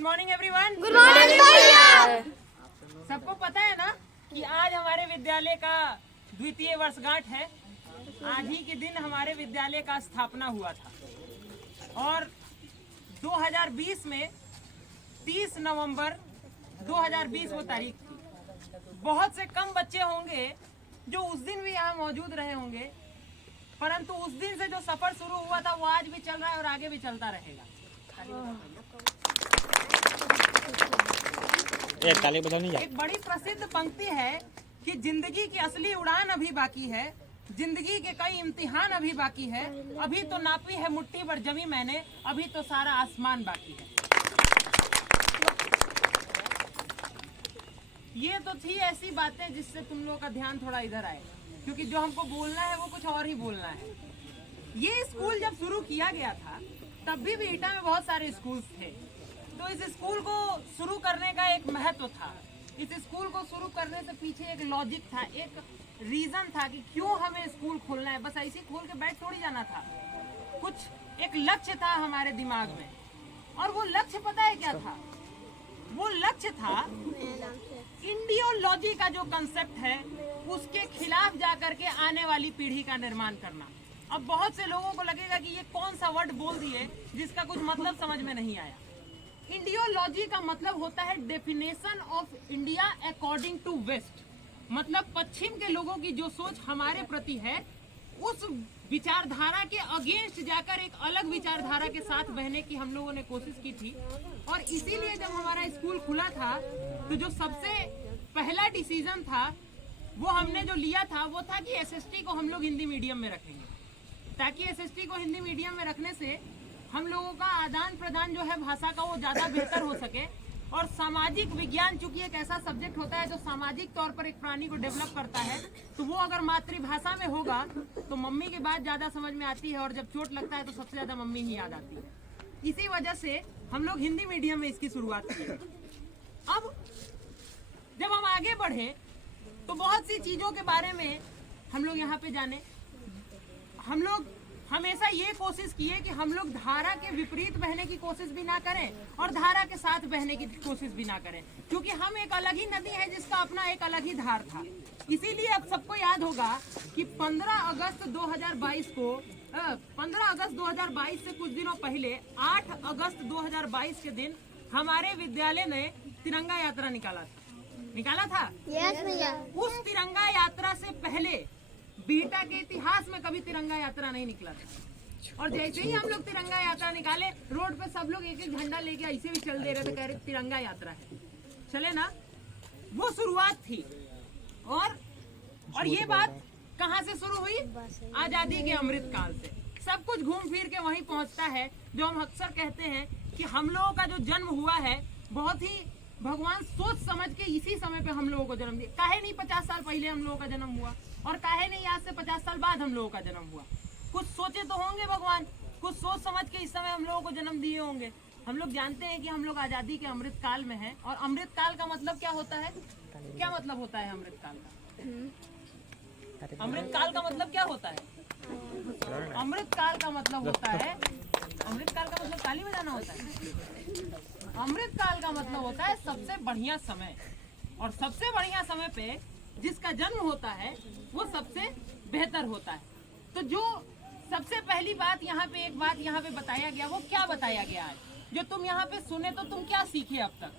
Good morning everyone. Good morning भैया। सबको पता है ना कि आज हमारे विद्यालय का द्वितीय वर्षगांठ है। आज ही के दिन हमारे विद्यालय का स्थापना हुआ था और 2020 में 30 नवंबर 2020 वो तारीख थी। बहुत से कम बच्चे होंगे जो उस दिन भी यहाँ मौजूद रहे होंगे, परंतु उस दिन से जो सफर शुरू हुआ था वो आज भी चल रहा है और आगे भी चलता रहेगा। एक बड़ी प्रसिद्ध पंक्ति है कि जिंदगी की असली उड़ान अभी बाकी है, जिंदगी के कई इम्तिहान अभी बाकी है, अभी तो नापी है मुट्ठी भर जमी मैंने, अभी तो सारा आसमान बाकी है। ये तो थी ऐसी बातें जिससे तुम लोगों का ध्यान थोड़ा इधर आए, क्योंकि जो हमको बोलना है वो कुछ और ही बोलना है। ये स्कूल जब शुरू किया गया था तब भी ईटा में बहुत सारे स्कूल्स थे, तो इस स्कूल को शुरू करने का एक महत्व था। इस स्कूल को शुरू करने से पीछे एक लॉजिक था, एक रीजन था कि क्यों हमें स्कूल खोलना है। बस ऐसे खोल के बैठ थोड़ी जाना था, कुछ एक लक्ष्य था हमारे दिमाग में। और वो लक्ष्य पता है क्या था? वो लक्ष्य था इंडियोलॉजी का जो कंसेप्ट है उसके खिलाफ जाकर के आने वाली पीढ़ी का निर्माण करना। अब बहुत से लोगों को लगेगा कि ये कौन सा वर्ड बोल दिए जिसका कुछ मतलब समझ में नहीं आया। इंडियोलॉजी का मतलब होता है definition of India according to west, मतलब पश्चिम के लोगों की जो सोच हमारे प्रति है उस विचारधारा के अगेंस्ट जाकर एक अलग विचारधारा के साथ बहने की हम लोगों ने कोशिश की थी। और इसीलिए जब हमारा स्कूल खुला था तो जो सबसे पहला डिसीजन था वो हमने जो लिया था वो था कि एसएसटी को हम लोग हिंदी मीडियम में रखेंगे, ताकि एसएसटी को हिंदी मीडियम में रखने से हम लोगों का आदान प्रदान जो है भाषा का वो ज्यादा बेहतर हो सके। और सामाजिक विज्ञान चूंकि एक ऐसा सब्जेक्ट होता है जो सामाजिक तौर पर एक प्राणी को डेवलप करता है, तो वो अगर मातृभाषा में होगा तो मम्मी की बात ज्यादा समझ में आती है और जब चोट लगता है तो सबसे ज्यादा मम्मी ही याद आती है। इसी वजह से हम लोग हिंदी मीडियम में इसकी शुरुआत की। अब जब हम आगे बढ़े तो बहुत सी चीजों के बारे में हम लोग यहाँ पे जाने। हम लोग हमेशा ये कोशिश किए कि हम लोग धारा के विपरीत बहने की कोशिश भी ना करें और धारा के साथ बहने की कोशिश भी ना करें, क्योंकि हम एक अलग ही नदी है जिसका अपना एक अलग ही धार था। इसीलिए अब सबको याद होगा कि 15 अगस्त 2022 से कुछ दिनों पहले 8 अगस्त 2022 के दिन हमारे विद्यालय ने तिरंगा यात्रा निकाला था। यस भैया। उस तिरंगा यात्रा से पहले बीटा के इतिहास में कभी तिरंगा यात्रा नहीं निकला था। और जैसे ही हम लोग तिरंगा यात्रा निकाले, रोड पे सब लोग एक एक झंडा लेके ऐसे भी चल दे रहे थे, कह रहे तिरंगा यात्रा है, चले ना। वो शुरुआत थी। और ये बात कहाँ से शुरू हुई? आजादी के अमृत काल से। सब कुछ घूम फिर के वहीं पहुंचता है जो हम अक्सर कहते हैं कि हम लोगों का जो जन्म हुआ है बहुत ही भगवान सोच समझ के इसी समय पे हम लोगों को जन्म दिया। काहे नहीं 50 साल पहले हम लोगों का जन्म हुआ और काहे नहीं आज से 50 साल बाद हम लोगों का जन्म हुआ? कुछ सोचे तो होंगे भगवान, कुछ सोच समझ के इस समय हम लोगों को जन्म दिए होंगे। हम लोग जानते हैं कि हम लोग आजादी के अमृत काल में हैं। और अमृत काल का मतलब क्या होता है? क्या मतलब होता है अमृत काल का? अमृत काल का मतलब क्या होता है? अमृत काल का मतलब होता है, अमृत काल का मतलब ताली बजाना होता है। अमृत काल का मतलब होता है सबसे बढ़िया समय। और सबसे बढ़िया समय पे जिसका जन्म होता है वो सबसे बेहतर होता है। तो जो सबसे पहली बात यहाँ पे, एक बात यहाँ पे बताया गया, वो क्या बताया गया है जो तुम यहाँ पे सुने? तो तुम क्या सीखे अब तक?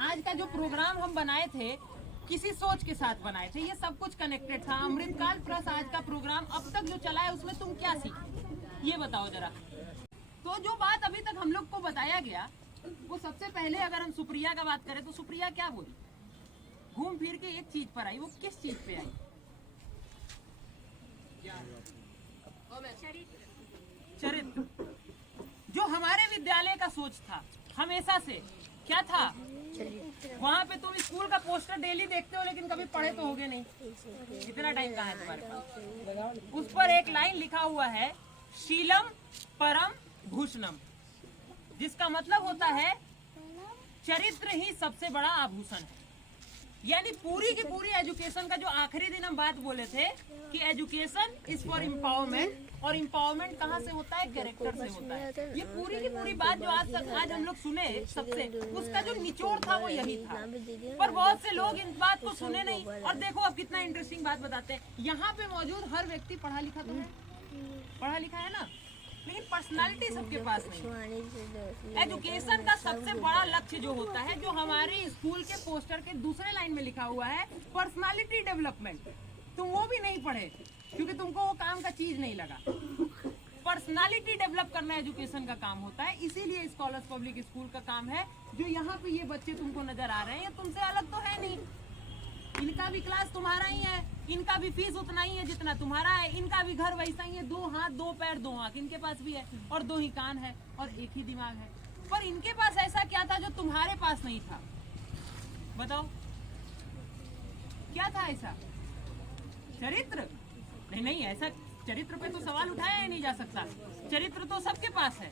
आज का जो प्रोग्राम हम बनाए थे किसी सोच के साथ बनाए थे, ये सब कुछ कनेक्टेड था। अमृतकाल प्लस आज का प्रोग्राम अब तक जो चला है उसमें तुम क्या सीखे ये बताओ जरा। तो जो बात अभी तक हम लोग को बताया गया वो सबसे पहले अगर हम सुप्रिया का बात करें तो सुप्रिया क्या बोली? घूम फिर के एक चीज पर आई। वो किस चीज पे आई? चरित्र। जो हमारे विद्यालय का सोच था हमेशा से क्या था? वहाँ पे तुम स्कूल का पोस्टर डेली देखते हो लेकिन कभी पढ़े तो होगे नहीं। कितना टाइम कहाँ है तुम्हारे पास? उस पर एक लाइन लिखा हुआ है, शीलम परम भूषणम, जिसका मतलब होता है चरित्र ही सबसे बड़ा आभूषण है। यानी पूरी की पूरी एजुकेशन का जो आखिरी दिन हम बात बोले थे कि एजुकेशन इज फॉर एम्पावरमेंट और एम्पावरमेंट कहाँ से होता है? कैरेक्टर से होता है। ये पूरी की पूरी बात जो आज हम लोग सुने सबसे, उसका जो निचोड़ था वो यही था। पर बहुत से लोग इन बात को सुने नहीं। और देखो अब कितना इंटरेस्टिंग बात बताते हैं, यहाँ पे मौजूद हर व्यक्ति पढ़ा लिखा तो है, पढ़ा लिखा है ना, लेकिन पर्सनालिटी सबके पास नहीं। एजुकेशन का सबसे बड़ा लक्ष्य जो होता है, जो हमारे स्कूल के पोस्टर के दूसरे लाइन में लिखा हुआ है, पर्सनालिटी डेवलपमेंट, तुम वो भी नहीं पढ़े क्योंकि तुमको वो काम का चीज नहीं लगा। पर्सनालिटी डेवलप करना एजुकेशन का काम होता है, इसीलिए स्कॉलर्स पब्लिक स्कूल का काम है। जो यहाँ पे ये बच्चे तुमको नजर आ रहे हैं, ये तुमसे अलग तो है नहीं, इनका भी क्लास तुम्हारा ही है, इनका भी फीस उतना ही है जितना तुम्हारा है, इनका भी घर वैसा ही है, 2 हाथ 2 पैर 2 आंख इनके पास भी है, और 2 ही कान है, और एक ही दिमाग है। पर इनके पास ऐसा क्या था जो तुम्हारे पास नहीं था? बताओ क्या था ऐसा? चरित्र? नहीं, ऐसा चरित्र पे तो सवाल उठाया ही नहीं जा सकता। चरित्र तो सबके पास है।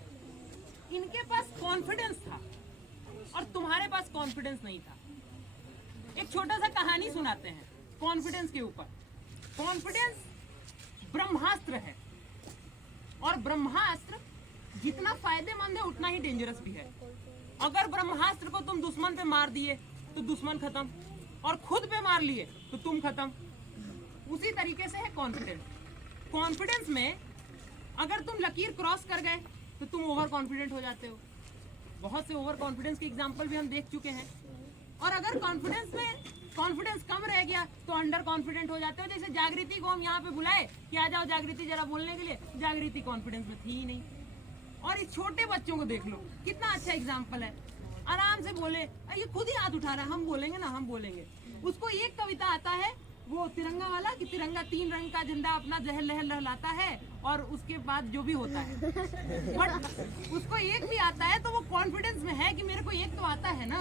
इनके पास कॉन्फिडेंस था और तुम्हारे पास कॉन्फिडेंस नहीं था। एक छोटा सा कहानी सुनाते हैं कॉन्फिडेंस के ऊपर। कॉन्फिडेंस ब्रह्मास्त्र है, और ब्रह्मास्त्र जितना फायदेमंद है उतना ही डेंजरस भी है। अगर ब्रह्मास्त्र को तुम दुश्मन पे मार दिए तो दुश्मन खत्म, और खुद पे मार लिए तो तुम खत्म। उसी तरीके से है कॉन्फिडेंस। कॉन्फिडेंस में अगर तुम लकीर क्रॉस कर गए तो तुम ओवर कॉन्फिडेंट हो जाते हो। बहुत से ओवर कॉन्फिडेंस के एग्जाम्पल भी हम देख चुके हैं। और अगर कॉन्फिडेंस में कॉन्फिडेंस कम रह गया तो अंडर कॉन्फिडेंट हो जाते हो। जैसे जागृति को हम यहाँ पे बुलाए कि आ जाओ जागृति जरा बोलने के लिए, जागृति कॉन्फिडेंस में थी ही नहीं। और इस छोटे बच्चों को देख लो, कितना अच्छा एग्जाम्पल है। आराम से बोले, ये खुद ही हाथ उठा रहा है, हम बोलेंगे ना, हम बोलेंगे। उसको एक कविता आता है वो तिरंगा वाला, कि तिरंगा 3 रंग का झंडा अपना जहर लहर लहलाता है, और उसके बाद जो भी होता है। बट उसको एक भी आता है तो वो कॉन्फिडेंस में है कि मेरे को एक तो आता है ना,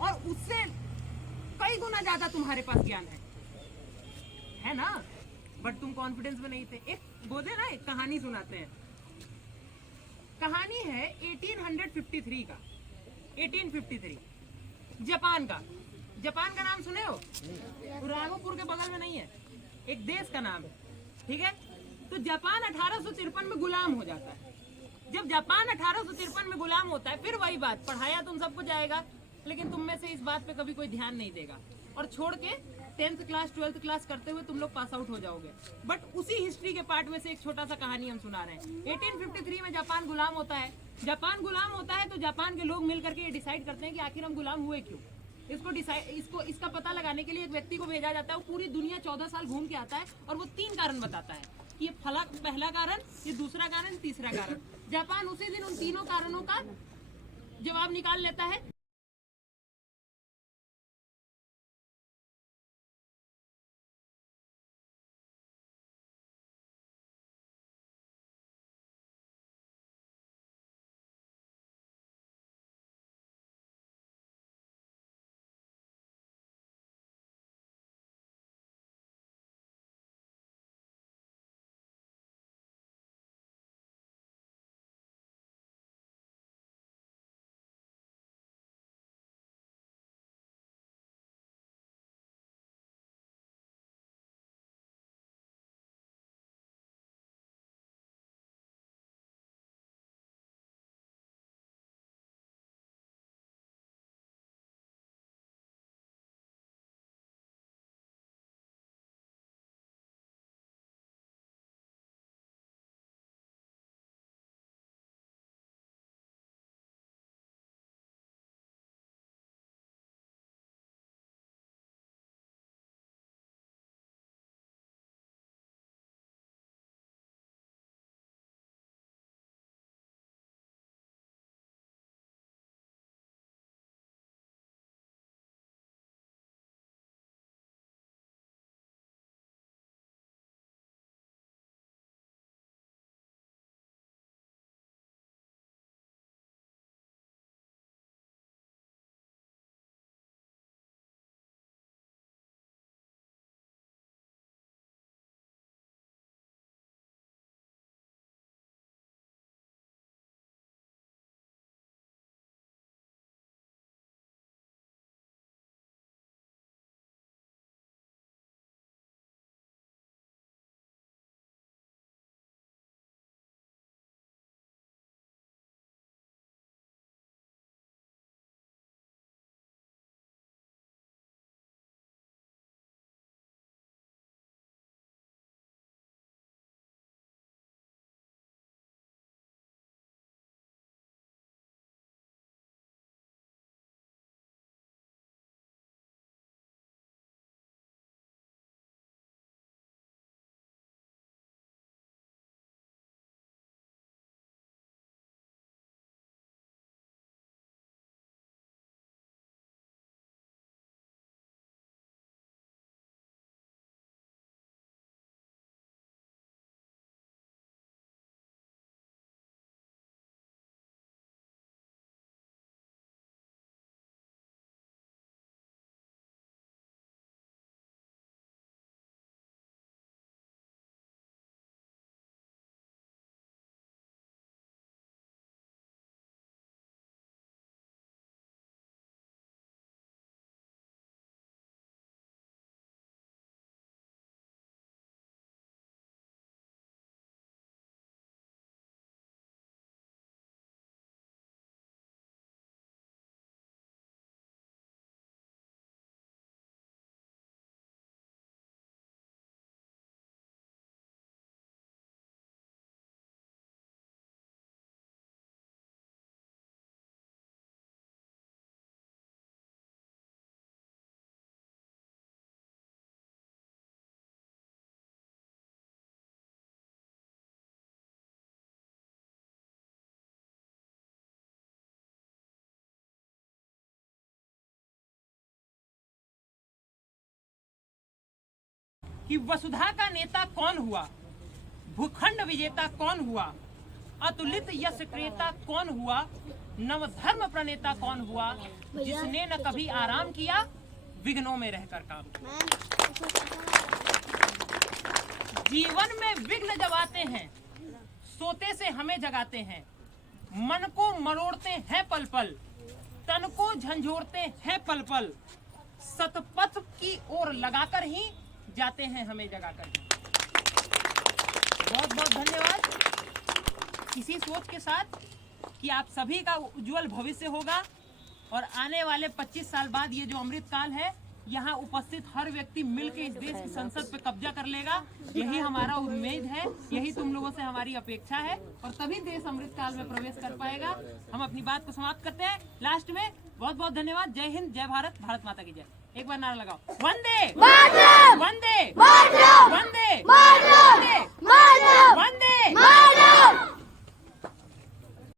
और उससे कई गुना ज्यादा तुम्हारे पास ज्ञान है ना, बट तुम कॉन्फिडेंस में नहीं थे। एक बोले ना, एक कहानी सुनाते हैं। कहानी है 1853 का, 1853 जापान का। जापान का नाम सुने हो? रामपुर के बगल में नहीं है, एक देश का नाम है, ठीक है। तो जापान 1853 में गुलाम हो जाता है। जब जापान 1853 में गुलाम होता है, फिर वही बात, पढ़ाया तुम सबको जाएगा, लेकिन तुम में से इस बात पे कभी कोई ध्यान नहीं देगा, और छोड़ के 10th क्लास 12th क्लास करते हुए तुम लोग पास आउट हो जाओगे। बट उसी हिस्ट्री के पार्ट में से एक छोटा सा कहानी हम सुना रहे हैं। 1853 में जापान गुलाम होता है। जापान गुलाम होता है तो जापान के लोग मिल करके ये डिसाइड करते हैं कि आखिर हम गुलाम हुए क्यों। इसका पता लगाने के लिए एक व्यक्ति को भेजा जाता है। वो पूरी दुनिया 14 साल घूम के आता है, और वो 3 कारण बताता है कि ये पहला कारण, ये दूसरा कारण, तीसरा कारण। जापान उसी दिन उन तीनों कारणों का जवाब निकाल लेता है। कि वसुधा का नेता कौन हुआ, भूखंड विजेता कौन हुआ, अतुलित यश क्रेता कौन हुआ, नवधर्म प्रणेता कौन हुआ, जिसने न कभी आराम किया, विघ्नों में रहकर काम किया। जीवन में विघ्न जब आते हैं, सोते से हमें जगाते हैं, मन को मरोड़ते हैं पल पल, तन को झंझोड़ते हैं पल पल, सतपथ की ओर लगाकर ही जाते हैं हमें जगाकर ही। बहुत बहुत धन्यवाद। इसी सोच के साथ कि आप सभी का उज्जवल भविष्य होगा और आने वाले 25 साल बाद ये जो अमृत काल है, यहाँ उपस्थित हर व्यक्ति मिलकर इस देश की संसद पे कब्जा कर लेगा। यही हमारा उम्मीद है, यही तुम लोगों से हमारी अपेक्षा है और तभी देश अमृत काल में प्रवेश कर पाएगा। हम अपनी बात को समाप्त करते हैं। लास्ट में बहुत बहुत धन्यवाद। जय हिंद, जय भारत, भारत माता की जय। एक बार नारा लगाओ, वंदे मातरम, वंदे मातरम, वंदे मातरम, वंदे मातरम, वंदे मातरम।